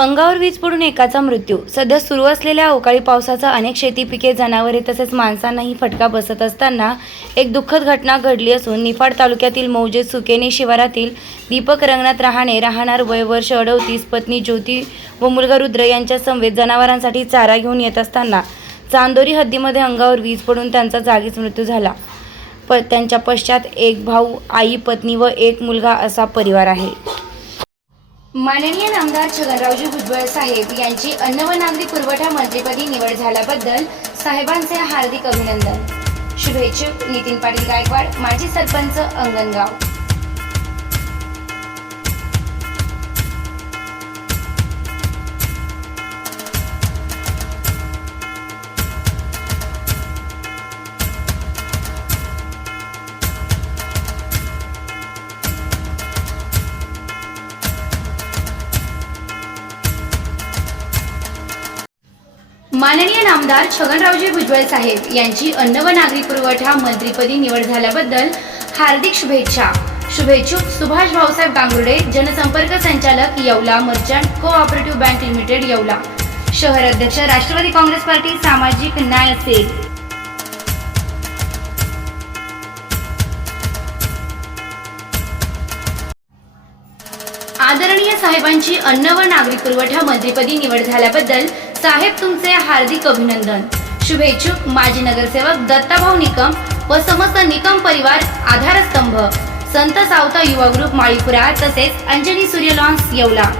अंगावर वीज पडून एकाचा मृत्यू. सध्या सुरू असलेल्या अवकाळी पावसाचा अनेक शेती पिके जनावरे तसेच माणसांनाही फटका बसत असताना एक दुःखद घटना घडली असून निफाड तालुक्यातील मौजे सुकेने शिवारातील दीपक रंगनाथ रहाणे राहणार वय वर्ष अडवतीस पत्नी ज्योती व मुलगा रुद्र यांच्या समवेत जनावरांसाठी चारा घेऊन येत असताना चांदोरी हद्दीमध्ये अंगावर वीज पडून त्यांचा जागीच मृत्यू झाला. प त्यांच्या पश्चात एक भाऊ आई पत्नी व एक मुलगा असा परिवार आहे. माननीय नामदार छगनरावजी भुजबळ साहेब यांची अन्न व नागरी पुरवठा मंत्रीपदी निवड झाल्याबद्दल साहेबांचे हार्दिक अभिनंदन. शुभेच्छुक नितीन पाटील गायकवाड माजी सरपंच अंगणगाव. माननीय नामदार छगनरावजी भुजबळ साहेब यांची अन्न व नागरी पुरवठा मंत्रीपदी निवड झाल्याबद्दल हार्दिक शुभेच्छा. शुभेच्छुक सुभाष भाऊसाहेब गांगुर्डे जनसंपर्क संचालक Yeola merchant cooperative bank limited Yeola. शहर अध्यक्ष राष्ट्रवादी काँग्रेस पार्टी सामाजिक न्याय सेल आदरणीय साहेबांची अन्न व नागरी पुरवठा मंत्रीपदी निवड झाल्याबद्दल साहेब तुमचे हार्दिक अभिनंदन. शुभेच्छुक माजी नगरसेवक दत्ताभाऊ निकम व समस्त निकम परिवार आधारस्तंभ. संत सावता युवा ग्रुप माळीपुरा तसेच अंजनी सूर्य लॉन्स येवला.